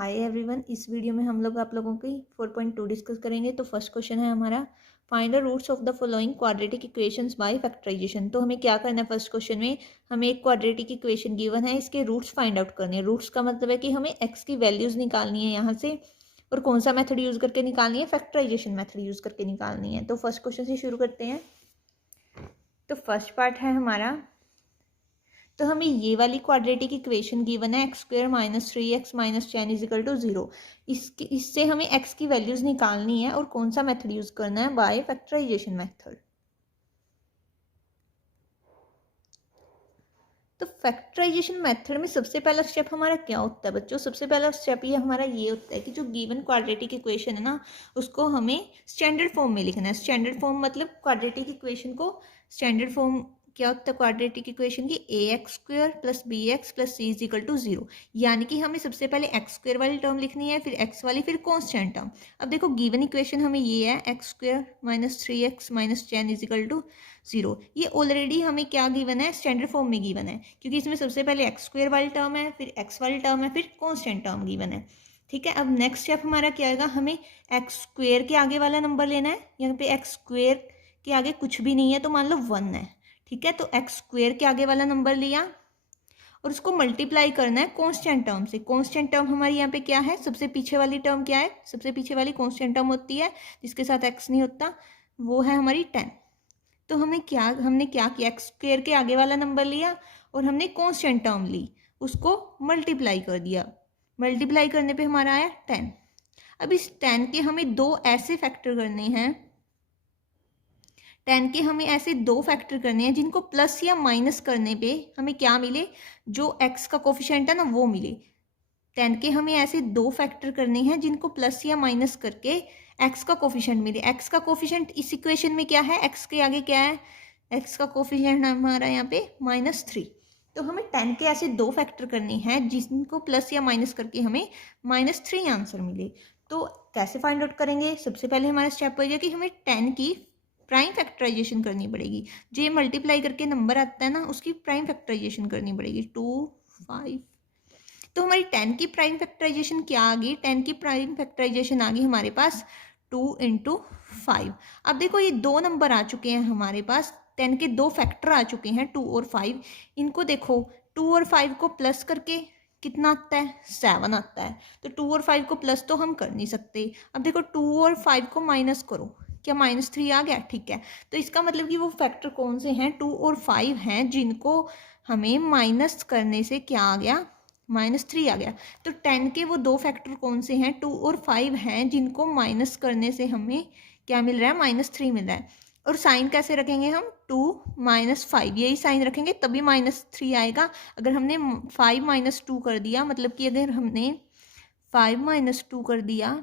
Hi everyone, इस video में हम लोग आप लोगों की 4.2 डिस्कस करेंगे। तो फर्स्ट क्वेश्चन है हमारा, find the roots of the following quadratic equations by factorisation. तो हमें क्या करना है, फर्स्ट क्वेश्चन में हमें एक क्वाड्रेटिक इक्वेशन गिवन है, इसके रूट्स फाइंड आउट करने हैं। रूट्स का मतलब है कि हमें एक्स की वैल्यूज निकालनी है यहाँ से, और कौन सा मेथड यूज करके निकालनी है, फैक्टराइजेशन मेथड यूज करके निकालनी है। तो फर्स्ट क्वेश्चन से शुरू करते हैं। तो फर्स्ट पार्ट है हमारा, तो हमें ये वाली क्वाड्रेटिक इक्वेशन गिवन है x square minus 3x minus 10 is equal to 0। इससे हमें x की वैल्यूज निकालनी है और कौन सा मेथड यूज करना है, बाय फैक्टराइजेशन मेथड। तो फैक्टराइजेशन मेथड में सबसे पहला स्टेप हमारा क्या होता है बच्चों? सबसे पहला स्टेप ये हमारा ये होता है कि जो गिवन क्वाड्रेटिक इक्वेशन है ना, उसको हमें स्टैंडर्ड फॉर्म में लिखना है। स्टैंडर्ड फॉर्म मतलब क्वाड्रेटिक इक्वेशन को स्टैंडर्ड फॉर्म क्या होता है क्वाड्रेटिक इक्वेशन की, A X square plus B X plus C is equal to 0। यानी कि हमें सबसे पहले एक्स स्क्वायर वाली टर्म लिखनी है, फिर एक्स वाली, फिर कॉन्स्टेंट टर्म। अब देखो गिवन इक्वेशन हमें ये है, x square minus 3x minus 10 is equal to 0। ये ऑलरेडी हमें क्या गिवन है, स्टैंडर्ड फॉर्म में गिवन है, क्योंकि इसमें सबसे पहले एक्स स्क्वायर वाली टर्म है, फिर एक्स वाली टर्म है, फिर कॉन्स्टेंट टर्म गिवन है। ठीक है, अब नेक्स्ट स्टेप हमारा क्या आएगा, हमें एक्स स्क्वायर के आगे वाला नंबर लेना है। यहाँ पे एक्स स्क्वायर के आगे कुछ भी नहीं है, तो मान लो 1 है। ठीक है, तो एक्स स्क्वायर के आगे वाला नंबर लिया और उसको मल्टीप्लाई करना है कांस्टेंट टर्म से। कांस्टेंट टर्म हमारी यहाँ पे क्या है, सबसे पीछे वाली टर्म क्या है, सबसे पीछे वाली कांस्टेंट टर्म होती है जिसके साथ एक्स नहीं होता, वो है हमारी 10। तो हमने क्या किया, एक्स स्क्वायर के आगे वाला नंबर लिया और हमने कांस्टेंट टर्म ली, उसको मल्टीप्लाई कर दिया। मल्टीप्लाई करने पे हमारा आया 10। अब इस 10 के हमें दो ऐसे फैक्टर करने हैं, 10 के हमें ऐसे दो फैक्टर करने हैं जिनको प्लस या माइनस करने पे हमें क्या मिले, जो एक्स का कोफिशिएंट है ना वो मिले। 10 के हमें ऐसे दो फैक्टर करने हैं जिनको प्लस या माइनस करके एक्स का कोफिशिएंट मिले। एक्स का कोफिशिएंट इस इक्वेशन में क्या है, एक्स के आगे क्या है, एक्स का कोफिशिएंट हमारा यहाँ पे -3। तो हमें 10 के ऐसे दो फैक्टर करने हैं जिनको प्लस या माइनस करके हमें -3 आंसर मिले। तो कैसे फाइंड आउट करेंगे, सबसे पहले हमारा स्टेप हो गया कि हमें 10 की प्राइम फैक्टराइजेशन करनी पड़ेगी। जो मल्टीप्लाई करके नंबर आता है ना, उसकी प्राइम फैक्टराइजेशन करनी पड़ेगी। 2, 5। तो हमारी 10 की प्राइम फैक्टराइजेशन क्या आ गई, 10 की प्राइम फैक्टराइजेशन आ गई हमारे पास 2 × 5। अब देखो ये दो नंबर आ चुके हैं हमारे पास, 10 के दो फैक्टर आ चुके हैं 2 और 5। इनको देखो 2 और 5 को प्लस करके कितना आता है, 7 आता है। तो 2 और 5 को प्लस तो हम कर नहीं सकते। अब देखो 2 और 5 को माइनस करो, क्या -3 आ गया? ठीक है, तो इसका मतलब कि वो फैक्टर कौन से हैं, 2 और 5 हैं, जिनको हमें माइनस करने से क्या आ गया, -3 आ गया। तो 10 के वो दो फैक्टर कौन से हैं, 2 और 5 हैं, जिनको माइनस करने से हमें क्या मिल रहा है, -3 मिल रहा है। और साइन कैसे रखेंगे हम, 2 - 5, यही साइन रखेंगे तभी -3 आएगा। अगर हमने 5 - 2 कर दिया, मतलब कि अगर हमने 5 - 2 कर दिया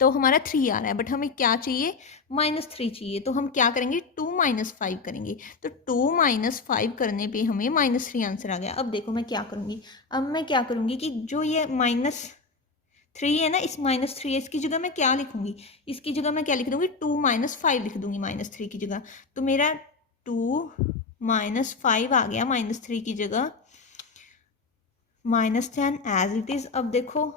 तो हमारा 3 आ रहा है, बट हमें क्या चाहिए, -3 चाहिए। तो हम क्या करेंगे, 2 - 5 करेंगे। तो 2 - 5 करने पे हमें -3 आंसर आ गया। अब देखो मैं क्या करूँगी, अब मैं क्या करूँगी कि जो ये -3 है ना, इस -3 है, इसकी जगह मैं क्या लिखूँगी, इसकी जगह मैं क्या लिख दूँगी, 2 - 5 लिख दूँगी -3 की जगह। तो मेरा 2 - 5 आ गया -3 की जगह, -10 एज इट इज़। अब देखो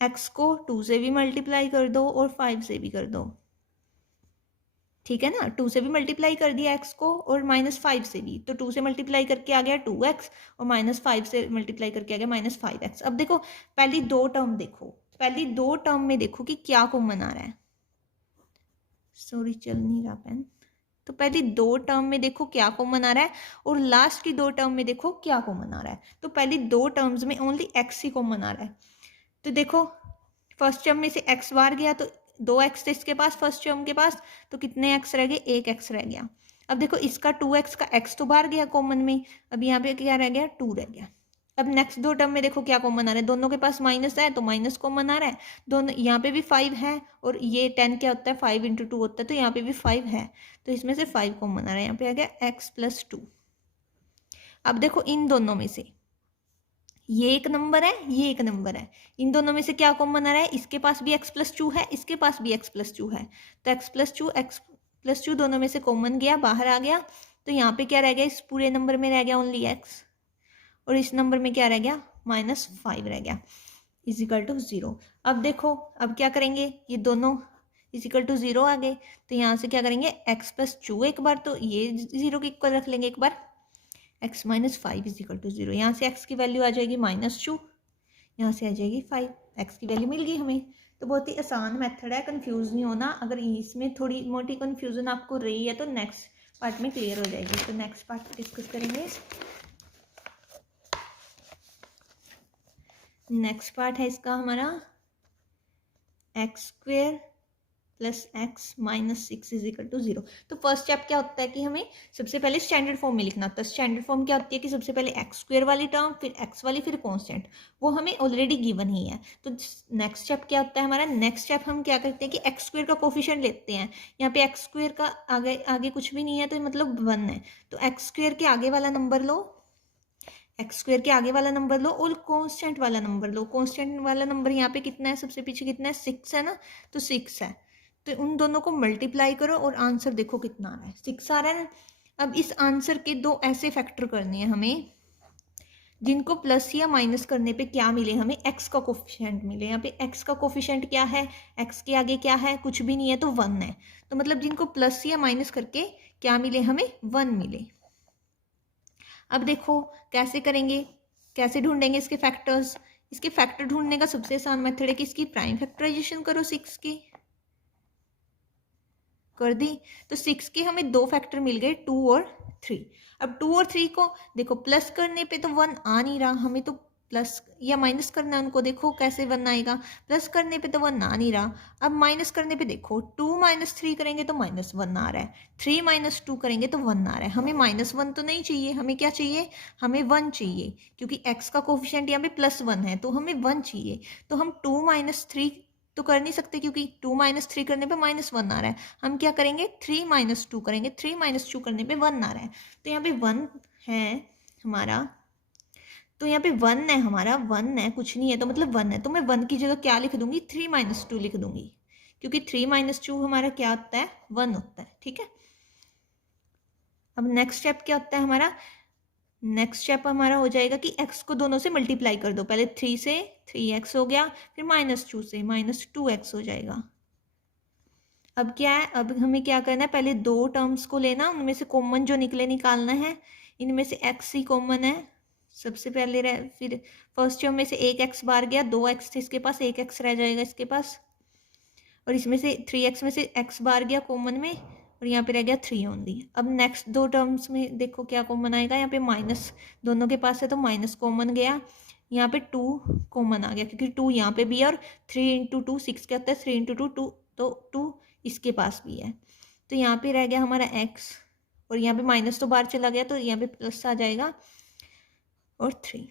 x को 2 से भी मल्टीप्लाई कर दो और 5 से भी कर दो। ठीक है ना, 2 से भी मल्टीप्लाई कर दिया x को और -5 से भी, तो 2 से मल्टीप्लाई करके आ गया 2x और -5 से मल्टीप्लाई करके आ गया -5x। अब देखो पहली दो टर्म देखो, पहली दो टर्म में देखो कि क्या कॉमन आ रहा है। सॉरी चल नहीं रहा पेन। तो पहली दो टर्म में देखो क्या कॉमन आ रहा है और लास्ट की दो टर्म में देखो क्या कॉमन आ रहा है। तो पहली दो टर्म्स में ओनली x ही कॉमन आ रहा है। तो देखो फर्स्ट टर्म में से x बाहर गया, तो 2x थे इसके पास फर्स्ट टर्म के पास, तो कितने x रह गए, 1x रह गया। अब देखो इसका 2x का x तो बाहर गया कॉमन में, अब यहाँ पे क्या रह गया, 2 रह गया। अब नेक्स्ट दो टर्म में देखो क्या कॉमन आ रहा है, दोनों के पास माइनस है तो माइनस कॉमन आ रहा है। दोनों यहाँ पे भी 5 है और ये 10 क्या होता है, 5 × 2 होता है, तो यहाँ पे भी 5 है, तो इसमें से 5 कॉमन आ रहा है। यहाँ पे आ गया x + 2। अब देखो इन दोनों में से ये एक नंबर है, ये एक नंबर है, इन दोनों में से क्या कॉमन आ रहा है, इसके पास भी x + 2 है, इसके पास भी x + 2 है, तो x + 2 दोनों में से कॉमन गया, बाहर आ गया। तो यहाँ पे क्या रह गया, इस पूरे नंबर में रह गया ओनली x और इस नंबर में क्या रह गया -5 रह गया इज इक्वल टू 0। अब देखो अब क्या करेंगे, ये दोनों इज इक्वल टू 0 आ गए, तो यहाँ से क्या करेंगे x प्लस 2 एक बार, तो ये 0 के इक्वल रख लेंगे एक बार, x minus 5 is equal to 0। यहाँ से x की वैल्यू आ जाएगी -2, यहाँ से आ जाएगी 5, x की वैल्यू मिल गई हमें। तो बहुत ही आसान मेथड है, कंफ्यूज नहीं होना। अगर इसमें थोड़ी मोटी कंफ्यूजन आपको रही है तो नेक्स्ट पार्ट में क्लियर हो जाएगी। तो नेक्स्ट पार्ट डिस्कस करेंगे। नेक्स्ट पार्ट है इसका हमारा x² plus x minus 6 is equal to 0। तो फर्स्ट स्टेप क्या होता है कि हमें सबसे पहले स्टैंडर्ड फॉर्म में लिखना होता है। स्टैंडर्ड फॉर्म क्या होती है कि सबसे पहले x² वाली टर्म, फिर x वाली, फिर कॉन्स्टेंट, वो हमें ऑलरेडी गिवन ही है। तो नेक्स्ट स्टेप क्या होता है हमारा, नेक्स्ट स्टेप हम क्या करते हैं कि x² का कोफिशिएंट लेते हैं। यहाँ पे x² का आगे आगे कुछ भी नहीं है, तो मतलब 1 है, तो x² के आगे वाला नंबर लो, x² के आगे वाला नंबर लो और कांस्टेंट वाला नंबर लो। कांस्टेंट वाला नंबर यहाँ पे कितना है, सबसे पीछे कितना है, 6 है ना, तो 6 है, तो उन दोनों को मल्टीप्लाई करो और आंसर देखो कितना आ रहा है, 6 आ रहा है ना। अब इस आंसर के दो ऐसे फैक्टर करने हैं हमें जिनको प्लस या माइनस करने पे क्या मिले, हमें x का कोफिशिएंट मिले। यहाँ पे x का कोफिशिएंट क्या है, x के आगे क्या है, कुछ भी नहीं है, तो 1 है। तो मतलब जिनको प्लस या माइनस करके क्या मिले, हमें 1 मिले। अब देखो कैसे करेंगे, कैसे ढूंढेंगे इसके फैक्टर्स। इसके फैक्टर ढूंढने का सबसे आसान मेथड है कि इसकी प्राइम फैक्टराइजेशन करो 6 की, कर दी। तो 6 के हमें दो फैक्टर मिल गए, 2 और 3। अब 2 और 3 को देखो प्लस करने पे तो 1 आ नहीं रहा, हमें तो प्लस या माइनस करना है उनको, देखो कैसे 1 आएगा, प्लस करने पे तो 1 आ नहीं रहा। अब माइनस करने पे देखो 2 माइनस 3 करेंगे तो -1 आ रहा है, 3 माइनस 2 करेंगे तो 1 आ रहा है। हमें -1 तो नहीं चाहिए, हमें क्या चाहिए, हमें 1 चाहिए, क्योंकि x का कोफिशिएंट यहाँ पे +1 है, तो हमें 1 चाहिए। तो हम 2 माइनस 3 तो कर नहीं सकते, क्योंकि 2 माइनस 3 करने पे -1 आ रहा है। हम क्या करेंगे, 3 माइनस 2 करेंगे, 3 माइनस 2 करने पे 1 आ रहा है। तो यहाँ पे 1 है हमारा, तो यहाँ पे 1 है हमारा, 1 है, कुछ नहीं है, तो मतलब 1 है। तो मैं 1 की जगह क्या लिख दूंगी, 3 माइनस 2 लिख दूंगी, क्योंकि 3 माइनस 2 हमारा क्या होता है, 1 होता है। ठीक है, अब नेक्स्ट स्टेप क्या होता है हमारा, नेक्स्ट स्टेप हमारा हो जाएगा कि x को दोनों से मल्टीप्लाई कर दो। पहले 3 से 3x हो गया, फिर -2 से -2x हो जाएगा। अब क्या है, अब हमें क्या करना है, पहले दो टर्म्स को लेना, उनमें से कॉमन जो निकले निकालना है। इनमें से x ही कॉमन है सबसे पहले फिर फर्स्ट टर्म में से एक x बाहर गया, 2x थे इसके पास, 1x रह जाएगा इसके पास, और इसमें से 3x में से x बाहर गया कॉमन में, और यहाँ पे रह गया 3 ओनली। अब नेक्स्ट दो टर्म्स में देखो क्या कॉमन आएगा, यहाँ पे माइनस दोनों के पास है तो माइनस कॉमन गया, यहाँ पे 2 कॉमन आ गया, क्योंकि 2 यहाँ पे भी है, और 3 इंटू 2 6 क्या होता है, 3 इंटू 2 2, तो 2 इसके पास भी है। तो यहाँ पे रह गया हमारा x, और यहाँ पे माइनस तो बाहर चला गया, तो यहाँ पे प्लस आ जाएगा, और 3।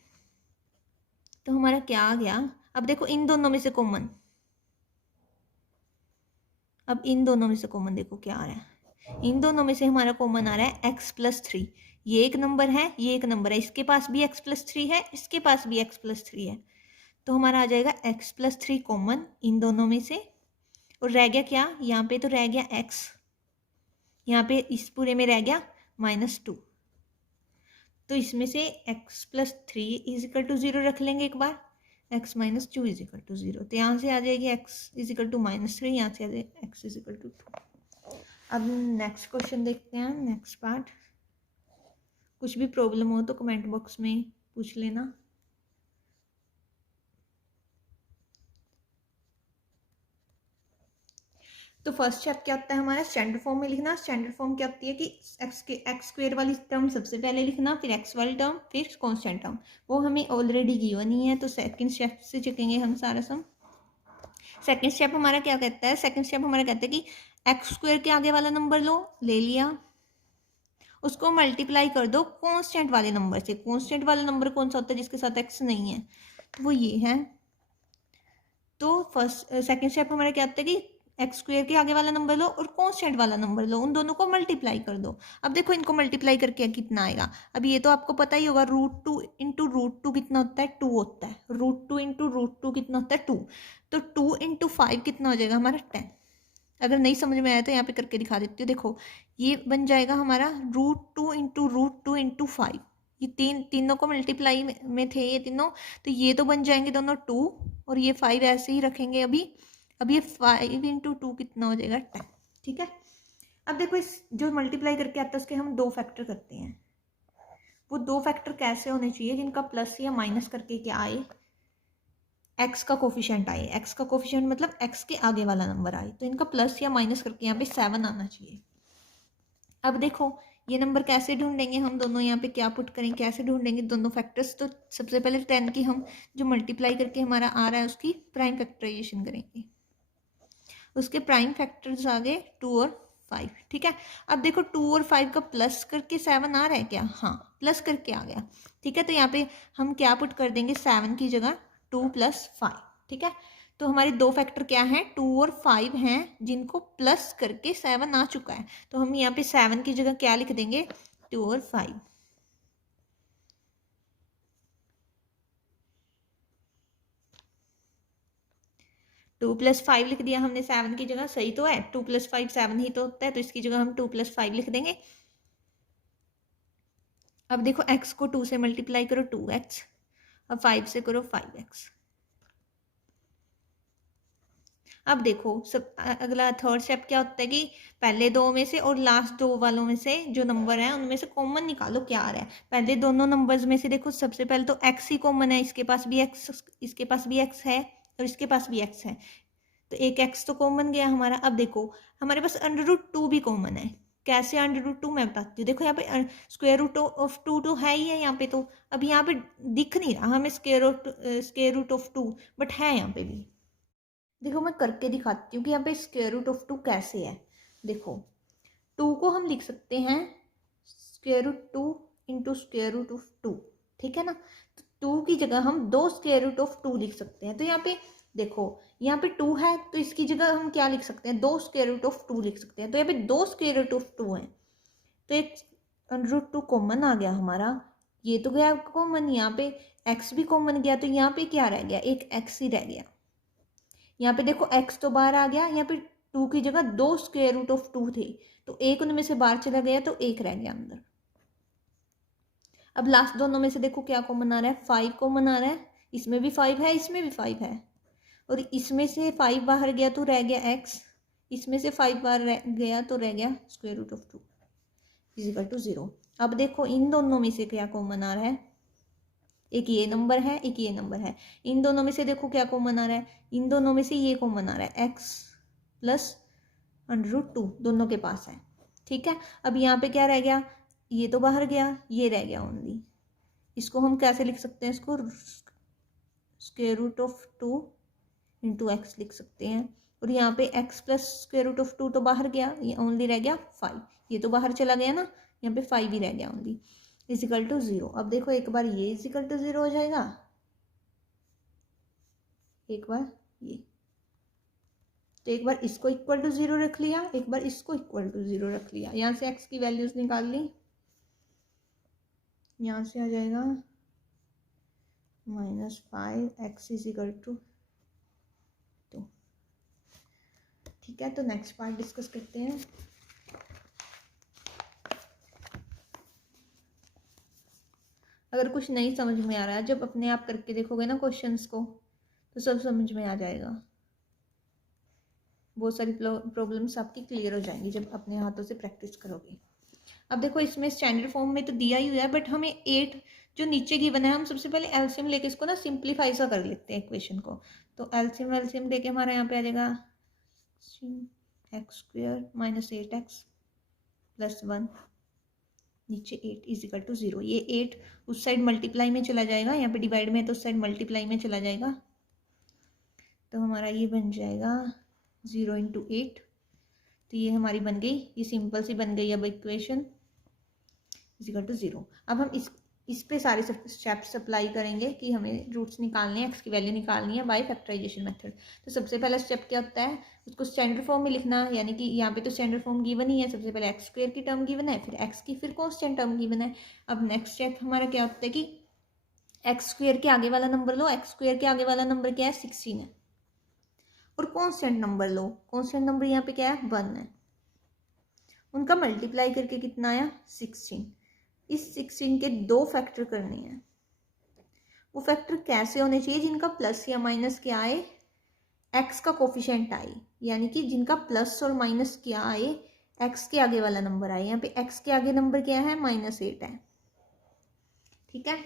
तो हमारा क्या आ गया, अब देखो इन दोनों में से कॉमन, अब इन दोनों में से कॉमन देखो क्या आ रहा है, इन दोनों में से हमारा कॉमन आ रहा है x प्लस 3। ये एक नंबर है, ये एक नंबर है, इसके पास भी x प्लस 3 है, इसके पास भी x प्लस 3 है, तो हमारा आ जाएगा x प्लस 3 कॉमन इन दोनों में से। और रह गया क्या, यहाँ पे तो रह गया x, यहाँ पे इस पूरे में रह गया -2, तो इसमें से x plus 3 is equal to 0 रख लेंगे एक बार, x minus 2 is equal to 0, तो यहाँ से आ जाएगी x इज इक्वल टू -3, यहाँ से आ जाएगी x इज इक्वल टू 2। अब नेक्स्ट क्वेश्चन देखते हैं, नेक्स्ट पार्ट। कुछ भी प्रॉब्लम हो तो कमेंट बॉक्स में पूछ लेना। तो फर्स्ट स्टेप क्या होता है हमारा, स्टैंडर्ड फॉर्म में लिखना। स्टैंडर्ड फॉर्म क्या होती है कि x² वाली टर्म सबसे पहले लिखना, फिर x वाली टर्म, फिर कांस्टेंट टर्म, वो हमें ऑलरेडी गिवन ही है, तो सेकंड स्टेप से चेकेंगे हम सारा सम। सेकंड स्टेप हमारा क्या कहता है, सेकंड स्टेप हमारा कहता है कि x² के आगे वाला नंबर लो, ले लिया, उसको मल्टीप्लाई कर दो कांस्टेंट वाले नंबर से। कांस्टेंट वाला नंबर कौन सा होता है, जिसके साथ x नहीं है, तो वो ये है। तो सेकंड स्टेप हमारा क्या होता है कि x² के आगे वाला नंबर लो और कांस्टेंट वाला नंबर लो, उन दोनों को मल्टीप्लाई कर दो। अब देखो इनको मल्टीप्लाई करके कितना आएगा, अब ये तो आपको पता ही होगा, √2 इंटू √2 कितना होता है, 2 होता है, √2 इंटू √2 कितना होता है, 2, तो 2 इंटू 5 कितना हो जाएगा हमारा 10। अगर नहीं समझ में आया तो यहाँ पे करके दिखा देती हूँ, देखो ये बन जाएगा हमारा √2 इंटू √2 इंटू 5, ये तीनों को मल्टीप्लाई में थे ये तीनों, तो ये तो बन जाएंगे दोनों 2 और ये 5 ऐसे ही रखेंगे अभी। अब ये 5 इंटू 2 कितना हो जाएगा 10। ठीक है, अब देखो इस जो मल्टीप्लाई करके आता है उसके हम 2 फैक्टर करते हैं। वो 2 फैक्टर कैसे होने चाहिए जिनका प्लस या माइनस करके क्या आए, एक्स का कोफिशिएंट आए। एक्स का कोफिशिएंट मतलब एक्स के आगे वाला नंबर आए, तो इनका प्लस या माइनस करके यहाँ पे 7 आना चाहिए। अब देखो ये नंबर कैसे ढूंढेंगे हम, दोनों यहाँ पे क्या पुट करें, कैसे ढूंढेंगे दोनों फैक्टर्स। तो सबसे पहले 10 की हम जो मल्टीप्लाई करके हमारा आ रहा है उसकी प्राइम फैक्टराइजेशन करेंगे। उसके प्राइम फैक्टर्स आ गए 2 और 5। ठीक है, अब देखो 2 और 5 का प्लस करके 7 आ रहा है क्या, हाँ प्लस करके आ गया। ठीक है, तो यहाँ पे हम क्या पुट कर देंगे 7 की जगह 2 + 5। ठीक है, तो हमारे 2 फैक्टर क्या हैं 2 और 5 हैं जिनको प्लस करके 7 आ चुका है। तो हम यहाँ पे 7 की जगह क्या लिख देंगे 2 और 5। 2 + 5 लिख दिया हमने 7 की जगह, सही तो है, 2 + 5 7 ही तो होता है, तो इसकी जगह हम 2 + 5 लिख देंगे। अब देखो x को 2 से मल्टीप्लाई करो 2x, अब 5 से करो 5x। अब देखो सब अगला थर्ड स्टेप क्या होता है कि पहले दो में से और लास्ट दो वालों में से जो नंबर है उनमें से कॉमन निकालो क्या आ रहा है। पहले दोनों नंबर्स में से देखो सबसे पहले तो x ही कॉमन है, इसके पास भी x, इसके पास भी x है और इसके पास भी x है, तो एक x तो कॉमन गया हमारा। अब देखो हमारे पास √2 भी कॉमन है। कैसे √2 मैं बताती हूँ, देखो यहाँ पे स्क्वायर रूट ऑफ 2 तो है ही है यहाँ पे, तो अब यहाँ पे दिख नहीं रहा हमें स्क्वायर रूट ऑफ 2, बट है यहाँ पे भी। देखो मैं करके दिखाती हूँ कि यहाँ पे स्क्वायर रूट ऑफ 2 कैसे है। देखो 2 को हम लिख सकते हैं √2 इंटू स्क्वायर रूट ऑफ 2। ठीक है ना, तो 2 की जगह हम 2 स्क्वायर रूट ऑफ 2 लिख सकते हैं। तो यहाँ पे देखो यहाँ पे 2 है तो इसकी जगह हम क्या लिख सकते हैं 2 स्क्वायर रूट ऑफ 2 लिख सकते हैं। तो यहाँ पे 2 स्क्वायर रूट ऑफ 2 है, तो एक √2 कॉमन आ गया हमारा, ये तो गया कॉमन, यहाँ पे x भी कॉमन गया, तो यहाँ पे क्या रह गया एक x ही रह गया। यहाँ पे देखो x तो बाहर आ गया, यहाँ पे 2 की जगह 2 स्क्वायर रूट ऑफ 2 थे, तो एक उनमें से बाहर चला गया तो एक रह गया अंदर। अब लास्ट दोनों में से देखो क्या कॉमन आ रहा है 5 कॉमन आ रहा है, इसमें भी 5 है इसमें भी 5 है, और इसमें से 5 बाहर गया तो रह गया x, इसमें से 5 बाहर गया तो रह गया स्क्वायर रूट ऑफ 2 = 0। अब देखो इन दोनों में से क्या कॉमन आ रहा है, एक ये नंबर है एक ये नंबर है, इन दोनों में से देखो क्या कॉमन आ रहा है, इन दोनों में से ये कॉमन आ रहा है x + √2 दोनों के पास है। ठीक है, अब यहाँ पे क्या रह गया, ये तो बाहर गया ये रह गया ओनली, इसको हम कैसे लिख सकते हैं, इसको square root of 2 into x लिख सकते हैं, और यहाँ पे x + स्क्वायर रूट ऑफ 2 तो बाहर गया, ये ओनली रह गया 5, ये तो बाहर चला गया ना, यहाँ पे 5 ही रह गया ओनली = 0। अब देखो एक बार ये = 0 हो जाएगा, एक बार ये, तो एक बार इसको =0 रख लिया, एक बार इसको =0 रख लिया, यहाँ से x की वैल्यूज निकाल ली, यहाँ से आ जाएगा -5x = 2। ठीक है, तो नेक्स्ट पार्ट डिस्कस करते हैं। अगर कुछ नहीं समझ में आ रहा है, जब अपने आप करके देखोगे ना क्वेश्चंस को तो सब समझ में आ जाएगा, बहुत सारी प्रॉब्लम्स आपकी क्लियर हो जाएंगी जब अपने हाथों से प्रैक्टिस करोगे। अब देखो इसमें स्टैंडर्ड फॉर्म में तो दिया ही हुआ है, बट हमें 8 जो नीचे गिवन है हम सबसे पहले एलसीएम लेके इसको ना सिंप्लीफाई सा कर लेते हैं इक्वेशन को। तो एलसीएम लेके हमारा यहाँ पे आ जाएगा x² - 8x + 1 नीचे 8 = 0। ये 8 उस साइड मल्टीप्लाई में चला जाएगा, यहाँ पे डिवाइड में है तो उस साइड मल्टीप्लाई में चला जाएगा, तो हमारा ये बन जाएगा 0 × 8, तो ये हमारी बन गई, ये सिंपल सी बन गई अब इक्वेशन = 0। अब हम इस पे सारे स्टेप्स अप्लाई करेंगे कि हमें रूट्स निकालने हैं, एक्स की वैल्यू निकालनी है बाय फैक्टराइजेशन मेथड। तो सबसे पहला स्टेप क्या होता है, उसको स्टैंडर्ड फॉर्म में लिखना, यानी कि यहाँ पे तो स्टैंडर्ड फॉर्म गिवन ही है, सबसे पहले x² की टर्म गिवन है, फिर x की फिर कांस्टेंट टर्म गिवन है। अब नेक्स्ट स्टेप हमारा क्या होता है कि x² के आगे वाला नंबर लो, x² के आगे वाला नंबर क्या है 16 है, और कांस्टेंट नंबर लो, कांस्टेंट नंबर यहाँ पे क्या है 1 है, उनका मल्टीप्लाई करके कितना आया 16, इस 16 के 2 फैक्टर करने हैं। वो फैक्टर कैसे होने चाहिए? जिनका प्लस या माइनस क्या आए, एक्स का कोफिशिएंट आए, यानी कि जिनका प्लस और माइनस क्या आए, एक्स के आगे वाला नंबर आए। यहाँ पे एक्स के आगे नंबर क्या है? -8 है। ठीक है,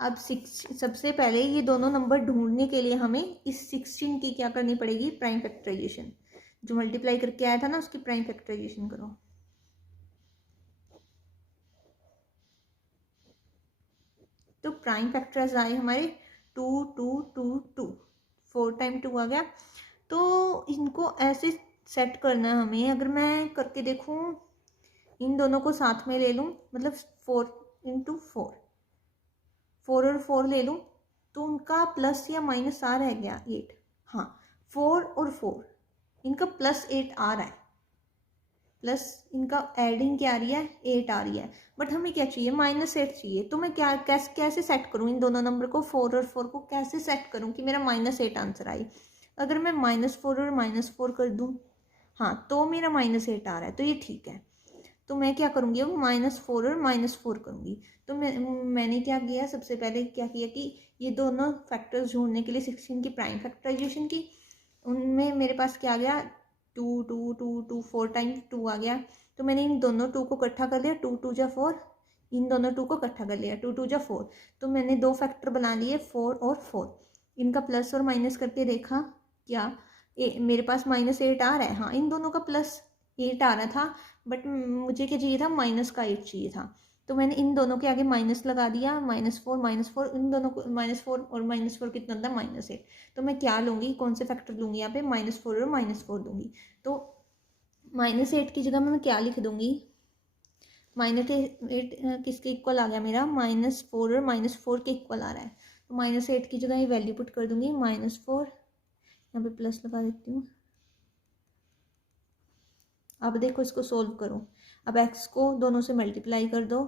अब सबसे पहले ये दोनों नंबर ढूंढने के लिए हमें इस 16 की क्या करनी पड़ेगी? Prime factorisation. जो मल्टीप्लाई करके आया था ना, उसकी प्राइम फैक्टराइजेशन करो। तो प्राइम फैक्टर्स आए हमारे 2 2 2 2, 4 टाइम 2 आ गया। तो इनको ऐसे सेट करना है हमें। अगर मैं करके देखूँ, इन दोनों को साथ में ले लूँ, मतलब 4 × 4, 4 और 4 ले लूँ, तो उनका प्लस या माइनस आ रहा है क्या? 8। हाँ, 4 और 4 इनका +8 आ रहा है, प्लस इनका एडिंग क्या आ रही है? 8 आ रही है। बट हमें क्या चाहिए? -8 चाहिए। तो मैं क्या कैसे सेट करूँ इन दोनों नंबर को? 4 और 4 को कैसे सेट करूँ कि मेरा -8 आंसर आए? अगर मैं -4 और -4 कर दूँ, हाँ, तो मेरा -8 आ रहा है, तो ये ठीक है। तो मैं क्या करूँगी अब? -4 और -4 करूँगी। तो मैंने क्या किया? सबसे पहले क्या किया कि ये दोनों फैक्टर्स ढूंढने के लिए 16 की प्राइम फैक्टराइजेशन की। उनमें मेरे पास क्या आ गया? 2 2 2 2, 4 टाइम 2 आ गया। तो मैंने इन दोनों 2 को इकट्ठा कर लिया, 2 2 जा 4, इन दोनों 2 को इकट्ठा कर लिया, 2 2 जा 4। तो मैंने 2 फैक्टर बना लिए, 4 और 4। इनका प्लस और माइनस करके देखा, क्या मेरे पास -8 आ रहा है? हाँ, इन दोनों का +8 आ रहा था, बट मुझे क्या चाहिए था? -8 चाहिए था। तो मैंने इन दोनों के आगे माइनस लगा दिया, -4, इन दोनों को -4 और -4 कितना था? -8। तो मैं क्या लूँगी? कौन से फैक्टर लूँगी यहाँ पे? -4 और -4 दूँगी। तो -8 की जगह मैं क्या लिख दूँगी? -8 किसके इक्वल आ गया मेरा? -4 और -4 के इक्वल आ रहा है। तो -8 की जगह ये वैल्यू पुट कर दूँगी, -4, यहाँ पे प्लस लगा देती हूँ। अब देखो, इसको सोल्व करो। अब x को दोनों से मल्टीप्लाई कर दो,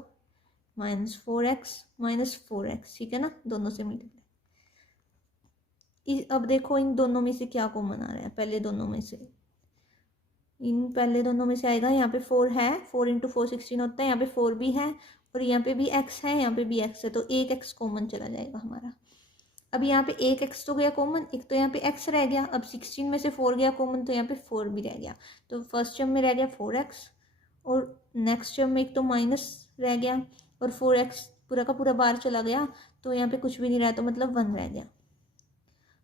-4x -4x, ठीक है ना, दोनों से मल्टीप्लाई। अब देखो इन दोनों में से क्या कॉमन आ रहा है? पहले दोनों में से आएगा, यहाँ पे 4 है, 4 × 4 16 होता है, यहाँ पे 4 भी है, और यहाँ पे भी x है, यहाँ पे भी x है, तो एक x कॉमन चला जाएगा हमारा। अब यहाँ पे एक x तो गया कॉमन, एक तो यहाँ पे x रह गया। अब 16 में से 4 गया कॉमन, तो यहाँ पे 4 भी रह गया। तो फर्स्ट टर्म में रह गया 4x, और नेक्स्ट टर्म में एक तो माइनस रह गया, और 4x पूरा का पूरा बाहर चला गया, तो यहाँ पे कुछ भी नहीं रहा, तो मतलब 1 रह गया।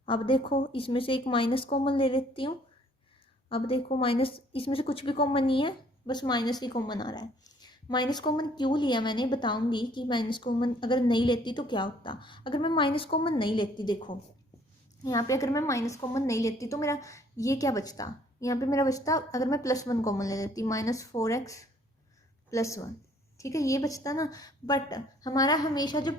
अब देखो, इसमें से एक माइनस कॉमन ले लेती हूँ। अब देखो, माइनस, इसमें से कुछ भी कॉमन नहीं है, बस माइनस ही कॉमन आ रहा है। माइनस कॉमन क्यों लिया मैंने, बताऊंगी कि माइनस कॉमन अगर नहीं लेती तो क्या होता। अगर मैं माइनस कॉमन नहीं लेती, देखो यहाँ पे अगर मैं माइनस कॉमन नहीं लेती तो मेरा ये क्या बचता? यहाँ पे मेरा बचता, अगर मैं +1 कॉमन ले लेती, -4x +1, ठीक है, ये बचता ना। बट हमारा हमेशा जो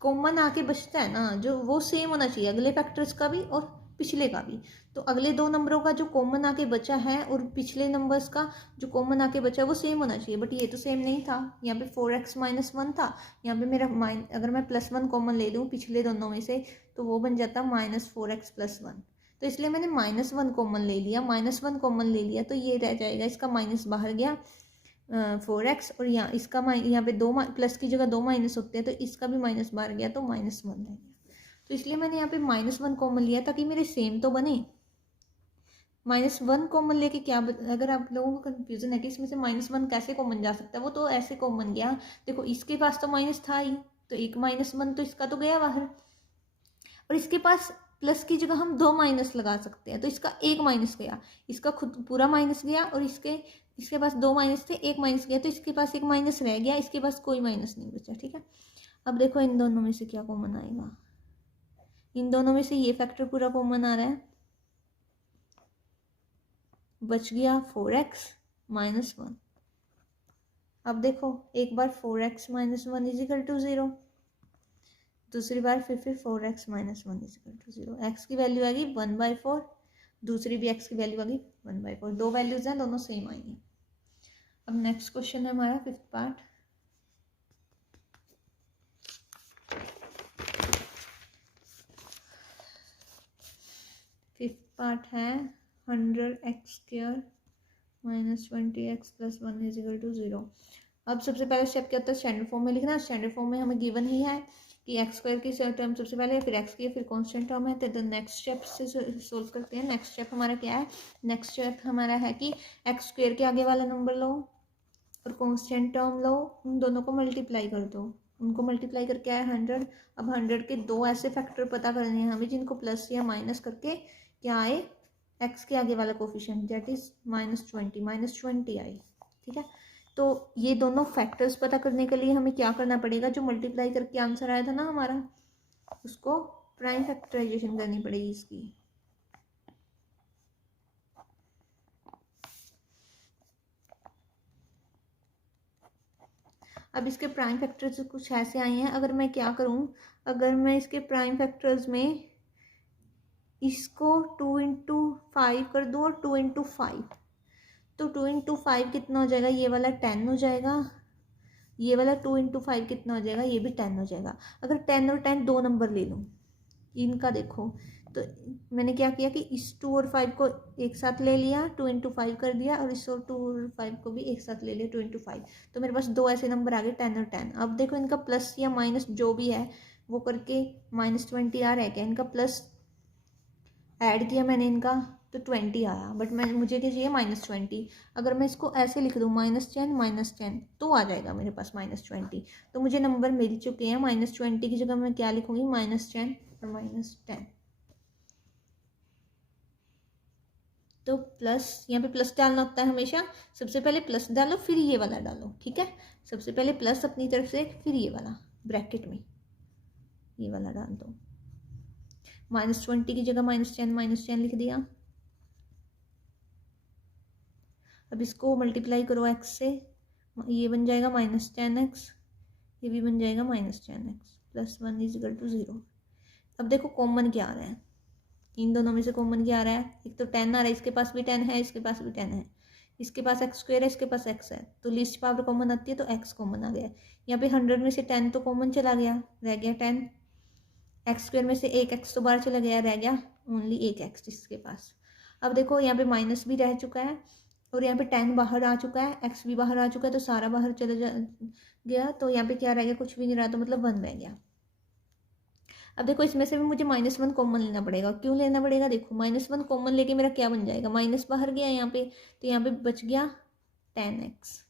कॉमन आके बचता है ना, जो वो सेम होना चाहिए अगले फैक्टर्स का भी और पिछले का भी। तो अगले दो नंबरों का जो कॉमन आके बचा है और पिछले नंबर्स का जो कॉमन आके बचा है वो सेम होना चाहिए, बट ये तो सेम नहीं था। यहाँ पे 4x -1 था, यहाँ पे मेरा अगर मैं +1 कॉमन ले लूँ पिछले दोनों में से, तो वो बन जाता -4x +1। तो इसलिए मैंने -1 कॉमन ले लिया, -1 कॉमन ले लिया, तो ये रह जाएगा, इसका माइनस बाहर गया 4x, और यहाँ इसका यहाँ पे 2 प्लस की जगह 2 माइनस होते हैं, तो इसका भी माइनस बाहर गया, तो -1 रह गया। तो इसलिए मैंने यहाँ पे -1 कॉमन लिया ताकि मेरे सेम तो बने। -1 कॉमन लेके क्या अगर आप लोगों को कन्फ्यूजन है कि इसमें से -1 कैसे कॉमन जा सकता है, वो तो ऐसे कॉमन गया। देखो, इसके पास तो माइनस था ही, तो एक -1 तो इसका तो गया बाहर, और इसके पास प्लस की जगह हम 2 माइनस लगा सकते हैं, तो इसका एक माइनस गया, इसका खुद पूरा माइनस गया, और इसके पास 2 माइनस थे, एक माइनस गया, तो इसके पास एक माइनस रह गया, इसके पास कोई माइनस नहीं बचा, ठीक है। अब देखो इन दोनों में से क्या कॉमन आएगा। इन दोनों में से ये फैक्टर पूरा कॉमन आ रहा है, बच गया 4x -1। अब देखो, एक बार 4x -1 = 0, दूसरी बार फिर 4x -1 = 0। x की वैल्यू आ गई 1/4, दूसरी भी x की वैल्यू आ गई 1/4। दो वैल्यूज हैं, दोनों सेम आएंगी। अब नेक्स्ट क्वेश्चन है हमारा 5th पार्ट। है 100x² -20x + 1 = 0। अब सबसे पहला स्टेप क्या होता है, स्टैंडर्ड फॉर्म में लिखना। स्टैंडर्ड फॉर्म में हमें गिवन ही है कि एक्स स्क्वायर की टर्म सबसे पहले, फिर एक्स की, फिर कांस्टेंट टर्म है। तो नेक्स्ट स्टेप से सोल्व करते हैं। नेक्स्ट स्टेप हमारा क्या है, नेक्स्ट स्टेप हमारा है कि एक्स स्क्वायर के आगे वाला नंबर लो और कांस्टेंट टर्म लो, उन दोनों को मल्टीप्लाई कर दो। उनको मल्टीप्लाई करके आया 100। अब 100 के दो ऐसे फैक्टर पता करने हैं हमें जिनको प्लस या माइनस करके क्या आए, एक्स के आगे वाला कोफिशिएंट, दैट इज -20, -20 आई। ठीक है, तो ये दोनों फैक्टर्स पता करने के लिए हमें क्या करना पड़ेगा, जो मल्टीप्लाई करके आंसर आया था ना हमारा, उसको प्राइम फैक्टराइजेशन करनी पड़ेगी इसकी। अब इसके प्राइम फैक्टर्स कुछ ऐसे आए हैं। अगर मैं क्या करूं, अगर मैं इसके प्राइम फैक्टर्स में इसको 2 इंटू 5 कर दूं और 2 इंटू 5, तो 2 इंटू 5 कितना हो जाएगा, ये वाला 10 हो जाएगा। ये वाला 2 इंटू 5 कितना हो जाएगा, ये भी 10 हो जाएगा। अगर 10 और 10 दो नंबर ले लूँ इनका, देखो तो मैंने क्या किया कि इस 2 और 5 को एक साथ ले लिया, 2 इंटू 5 कर दिया, और इस 2 और 5 को भी एक साथ ले लिया 2 इंटू 5। तो मेरे पास दो ऐसे नंबर आ गए 10 और 10। अब देखो इनका प्लस या माइनस जो भी है वो करके -20 आ रहा है क्या, इनका प्लस ऐड किया मैंने इनका तो 20 आया, बट मुझे क्या चाहिए -20। अगर मैं इसको ऐसे लिख दूँ -10 -10 तो आ जाएगा मेरे पास -20। तो मुझे नंबर मिल चुके हैं। -20 की जगह मैं क्या लिखूँगी, -10 और -10। तो प्लस, यहाँ पे प्लस डालना होता है हमेशा। सबसे पहले प्लस डालो फिर ये वाला डालो, ठीक है। सबसे पहले प्लस अपनी तरफ से, फिर ये वाला ब्रैकेट में ये वाला डाल दो। -20 की जगह -10 लिख दिया। अब इसको मल्टीप्लाई करो x से, ये बन जाएगा -10x, ये भी बन जाएगा -10x, +1 = 0। अब देखो कॉमन क्या आ रहा है, इन दोनों में से कॉमन क्या आ रहा है, एक तो 10 आ रहा है, इसके पास भी 10 है, इसके पास भी 10 है, इसके पास x² है, इसके पास x है, तो लीस्ट पावर कॉमन आती है तो x कॉमन आ गया। यहाँ पे 100 में से 10 तो कॉमन चला गया, रह गया 10। x² में से एक x तो बाहर चला गया, रह गया ओनली एक x इसके पास। अब देखो यहाँ पे माइनस भी रह चुका है और यहाँ पे 10 बाहर आ चुका है, x भी बाहर आ चुका है, तो सारा बाहर चला गया। तो यहाँ पे क्या रह गया, कुछ भी नहीं रहा, तो मतलब 1 रह गया। अब देखो इसमें से भी मुझे -1 कॉमन लेना पड़ेगा। क्यों लेना पड़ेगा, देखो -1 कॉमन लेके मेरा क्या बन जाएगा, माइनस बाहर गया यहाँ पे, तो यहाँ पे बच गया 10x।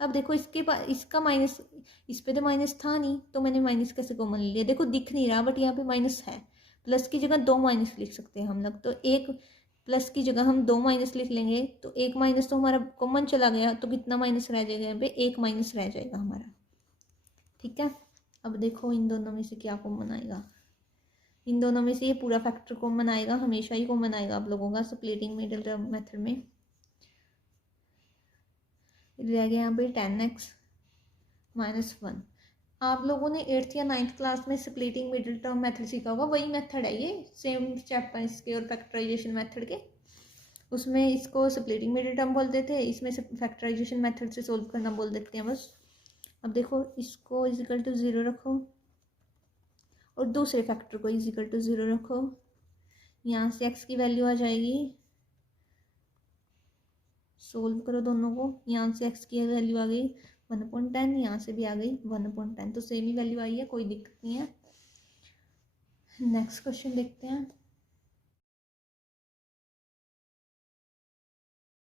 अब देखो इसके पास, इसका माइनस, इस पे तो माइनस था नहीं, तो मैंने माइनस कैसे कॉमन ले लिया, देखो दिख नहीं रहा बट यहाँ पे माइनस है। प्लस की जगह 2 माइनस लिख सकते हैं हम लोग, तो एक प्लस की जगह हम 2 माइनस लिख लेंगे, तो एक माइनस तो हमारा कॉमन चला गया, तो कितना माइनस रह जाएगा, यहाँ पे एक माइनस रह जाएगा हमारा। ठीक है, अब देखो इन दोनों में से क्या कॉमन आएगा, इन दोनों में से ये पूरा फैक्टर कॉमन आएगा, हमेशा ही कॉमन आएगा आप लोगों का स्प्लिटिंग मिडिल टर्म मेथड में। रह गया यहाँ पे 10x -1। आप लोगों ने 8th या 9th क्लास में स्प्लिटिंग मिडिल टर्म मेथड सीखा होगा, वही मेथड है ये, सेम स्टेप है इसके और फैक्टराइजेशन मेथड के। उसमें इसको स्प्लिटिंग मिडिल टर्म बोलते थे, इसमें से फैक्टराइजेशन मेथड से सोल्व करना बोल देते हैं बस। अब देखो इसको = 0 रखो और दूसरे फैक्टर को = 0 रखो, यहाँ से x की वैल्यू आ जाएगी, सोल्व करो दोनों को, यहाँ से x की वैल्यू आ गई 1/10, यहाँ से भी आ गई 1/10, तो सेम ही वैल्यू आई है, कोई दिक्कत नहीं है। नेक्स्ट क्वेश्चन देखते हैं।